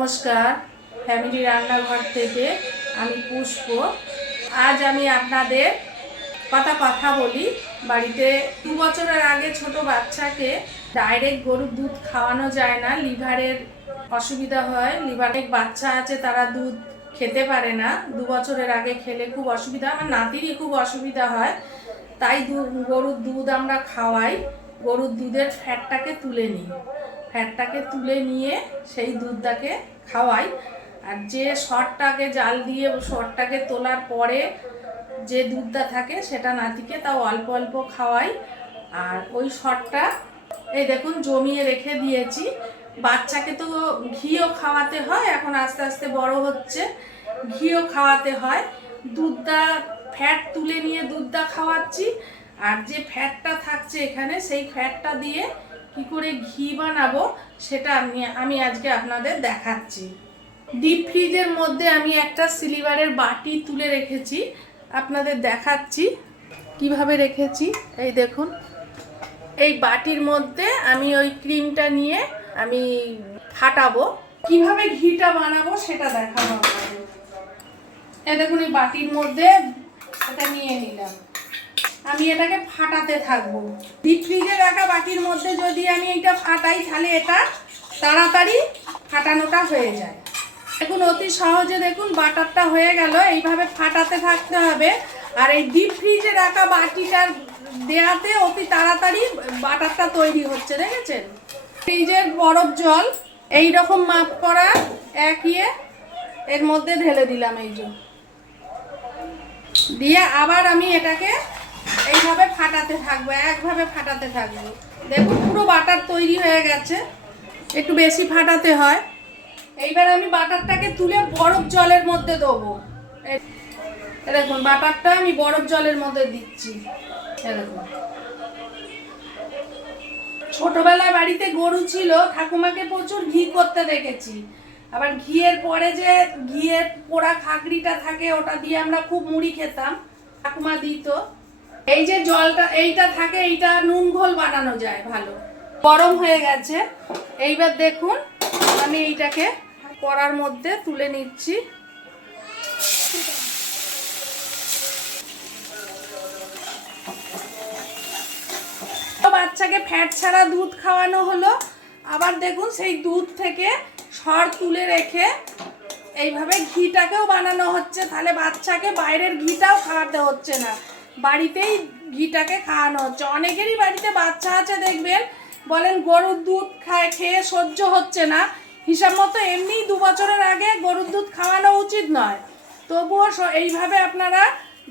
নমস্কার, ফ্যামিলি রান্নাঘর থেকে আমি পুষ্প। আজ আমি আপনাদের কথা কথা বলি। বাড়িতে দু বছরের আগে ছোট বাচ্চাকে ডাইরেক্ট গরুর দুধ খাওয়ানো যায় না। লিভারের অসুবিধা হয়। লিভারের বাচ্চা আছে, তারা দুধ খেতে পারে না। দু বছরের আগে খেলে খুব অসুবিধা। আমার নাতিরই খুব অসুবিধা হয়। তাই গরুর দুধ আমরা খাওয়াই। গরুর দুধের ফ্যাটটাকে তুলে নিই। ফ্যাটটাকে তুলে নিয়ে সেই দুধটাকে খাওয়াই। আর যে শটটাকে জাল দিয়ে শটটাকে তোলার পরে যে দুধটা থাকে সেটা নাতিকে তাও অল্প অল্প খাওয়াই। আর ওই শটটা, এই দেখুন, জমিয়ে রেখে দিয়েছি। বাচ্চাকে তো ঘিও খাওয়াতে হয়, এখন আস্তে আস্তে বড় হচ্ছে। ঘিও খাওয়াতে হয়। দুধটা, ফ্যাট তুলে নিয়ে দুধটা খাওয়াচ্ছি। আর যে ফ্যাটটা থাকছে এখানে, সেই ফ্যাটটা দিয়ে কি করে ঘি বানাবো সেটা আমি আমি আজকে আপনাদের দেখাচ্ছি। ডিপ ফ্রিজের মধ্যে আমি একটা সিলিভারের বাটি তুলে রেখেছি, আপনাদের দেখাচ্ছি। কীভাবে রেখেছি? এই দেখুন। এই বাটির মধ্যে আমি ওই ক্রিমটা নিয়ে আমি ফাটাবো। কীভাবে ঘিটা বানাবো সেটা দেখাবো আপনাদের। এই দেখুন, এই বাটির মধ্যে এটা নিয়ে নিলাম। আমি এটাকে ফাটাতে থাকব। ডিপ ফ্রিজে রাখা বাটির মধ্যে যদি আমি এটা ফাটাই, তাহলে এটা তাড়াতাড়ি ফাটানোটা হয়ে যায়। দেখুন, অতি সহজে দেখুন, বাটারটা হয়ে গেল। এইভাবে ফাটাতে থাকতে হবে। আর এই ডিপ ফ্রিজে রাখা বাটিটার দেয়াতে অতি তাড়াতাড়ি বাটারটা তৈরি হচ্ছে, দেখেছেন? ফ্রিজের বরফ জল এই রকম মাপ করা, এক ইয়ে এর মধ্যে ঢেলে দিলাম এই যে। দিয়ে আবার আমি এটাকে এইভাবে ফাটাতে থাকব, একভাবে ফাটাতে থাকব। দেখুন, পুরো বাটার তৈরি হয়ে গেছে। একটু বেশি ফাটাতে হয়। এইবার আমি বাটারটাকে তুলে বরফ জলের মধ্যে দেবো। দেখুন, বাটারটা আমি বরফ জলের মধ্যে দিচ্ছি। দেখুন। ছোটবেলায় বাড়িতে গরু ছিল, ঠাকুমাকে প্রচুর ঘি করতে দেখেছি। আবার ঘিয়ের পরে যে ঘিয়ের পোড়া খাগড়িটা থাকে, ওটা দিয়ে আমরা খুব মুড়ি খেতাম। ঠাকুমা দিত। এই যে জলটা, এইটা থাকে, এইটা নুন ঘোল বানানো যায়, ভালো। গরম হয়ে গেছে। এইবার দেখুন, আমি এইটাকে কড়ার মধ্যে তুলে নিচ্ছি। বাচ্চাকে ফ্যাট ছাড়া দুধ খাওয়ানো হলো। আবার দেখুন, সেই দুধ থেকে সর তুলে রেখে এইভাবে ঘিটাকেও বানানো হচ্ছে। তাহলে বাচ্চাকে বাইরের ঘিটাও খাওয়াতে হচ্ছে না। বাড়িতেই ঘিটাকে খাওয়ানো হচ্ছে। অনেকেরই বাড়িতে বাচ্চা আছে, দেখবেন। বলেন, গরুর দুধ খায়, খেয়ে সহ্য হচ্ছে না। হিসাব মতো এমনি দু বছরের আগে গরুর দুধ খাওয়ানো উচিত নয়। তবুও এইভাবে আপনারা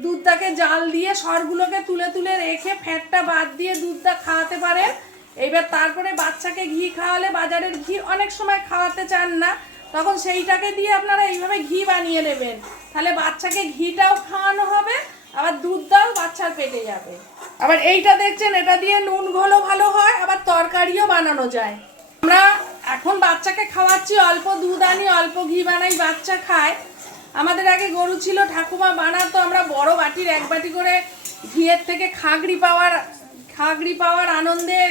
দুধটাকে জাল দিয়ে সরগুলোকে তুলে তুলে রেখে ফ্যাটটা বাদ দিয়ে দুধটা খাওয়াতে পারেন। এইবার তারপরে বাচ্চাকে ঘি খাওয়ালে বাজারের ঘি অনেক সময় খাওয়াতে চান না। তখন সেইটাকে দিয়ে আপনারা এইভাবে ঘি বানিয়ে নেবেন। তাহলে বাচ্চাকে ঘিটাও খাওয়ানো হবে আবার দুধটাও বাচ্চার পেটে যাবে। আবার এইটা দেখছেন, এটা দিয়ে নুন ঘোলও ভালো হয়, আবার তরকারিও বানানো যায়। আমরা এখন বাচ্চাকে খাওয়াচ্ছি, অল্প দুধ আনি, অল্প ঘি বানাই, বাচ্চা খায়। আমাদের আগে গরু ছিল, ঠাকুমা বানাতো, আমরা বড় বাটির এক বাটি করে ঘিয়ের থেকে খাগড়ি পাওয়ার খাগড়ি পাওয়ার আনন্দে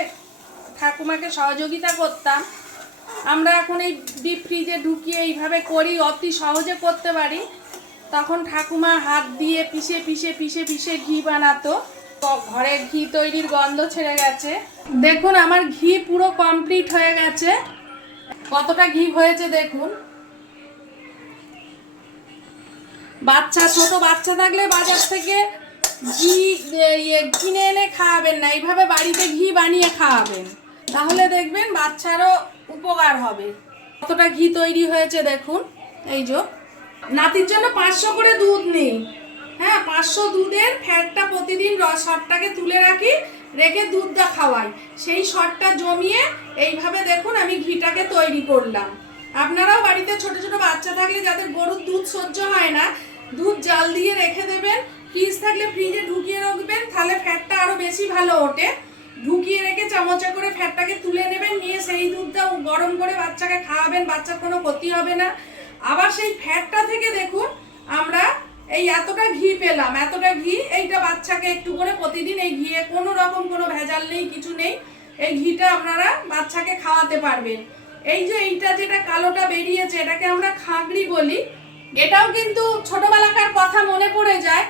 ঠাকুমাকে সহযোগিতা করতাম। আমরা এখন এই ডিপ ফ্রিজে ঢুকিয়ে এইভাবে করি, অতি সহজে করতে পারি। তখন ঠাকুমা হাত দিয়ে পিষে পিষে পিষে পিষে ঘি বানাতো। তো ঘরে ঘি তৈরির গন্ধ ছেড়ে গেছে। দেখুন, আমার ঘি পুরো কমপ্লিট হয়ে গেছে। কতটা ঘি হয়েছে দেখুন। বাচ্চা, ছোট বাচ্চা থাকলে বাজার থেকে ঘি ইয়ে কিনে এনে খাওয়াবেন না। এইভাবে বাড়িতে ঘি বানিয়ে খাওয়াবেন। তাহলে দেখবেন বাচ্চারও উপকার হবে। কতটা ঘি তৈরি হয়েছে দেখুন। এই যে। নাতির জন্য পাঁচশো করে দুধ নেই হ্যাঁ পাঁচশো দুধের ফ্যাটটা প্রতিদিন রস শটটাকে তুলে রাখি, রেখে দুধটা খাওয়াই। সেই সরটা জমিয়ে এইভাবে দেখুন আমি ঘিটাকে তৈরি করলাম। আপনারাও বাড়িতে ছোট ছোট বাচ্চা থাকলে যাদের গরুর দুধ সহ্য হয় না, দুধ জাল দিয়ে রেখে দেবেন। ফ্রিজ থাকলে ফ্রিজে ঢুকিয়ে রাখবেন, তাহলে ফ্যাটটা আরও বেশি ভালো ওঠে। ঢুকিয়ে রেখে চামচা করে ফ্যাটটাকে তুলে নেবেন, নিয়ে সেই দুধটা গরম করে বাচ্চাকে খাওয়াবেন, বাচ্চার কোনো ক্ষতি হবে না। আবার সেই ফ্যাটটা থেকে দেখুন, আমরা এই এতটা ঘি পেলাম, এতটা ঘি, এইটা বাচ্চাকে একটু করে প্রতিদিন এই ঘিয়ে কোনো রকম কোনো ভেজাল নেই, কিছু নেই, এই ঘিটা আপনারা বাচ্চাকে খাওয়াতে পারবেন। এই যে এইটা যেটা কালোটা বেরিয়েছে, এটাকে আমরা খাগড়ি বলি, এটাও কিন্তু ছোটবেলাকার কথা মনে পড়ে যায়।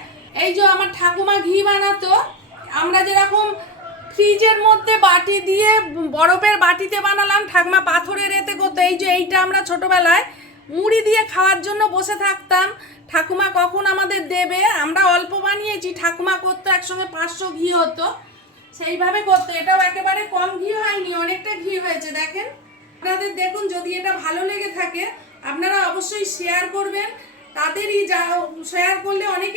এই যে আমার ঠাকুমা ঘি বানাতো, আমরা যেরকম ফ্রিজের মধ্যে বাটি দিয়ে বরফের বাটিতে বানালাম, ঠাকুমা পাথরের এতে করতো, এই যে এইটা আমরা ছোটবেলায় মুড়ি দিয়ে খাওয়ার জন্য বসে থাকতাম। ঠাকুমা কখন আমাদের দেবে? আমরা অল্প বানিয়েছি। ঠাকুমা করতো একসঙ্গে পাঁচশো ঘি হতো। সেইভাবে করতো। এটাও একেবারে কম ঘি হয়নি, অনেকটা ঘি হয়েছে, দেখেন। আপনাদের দেখুন, যদি এটা ভালো লেগে থাকে, আপনারা অবশ্যই শেয়ার করবেন। তাদেরই যা শেয়ার করলে অনেকে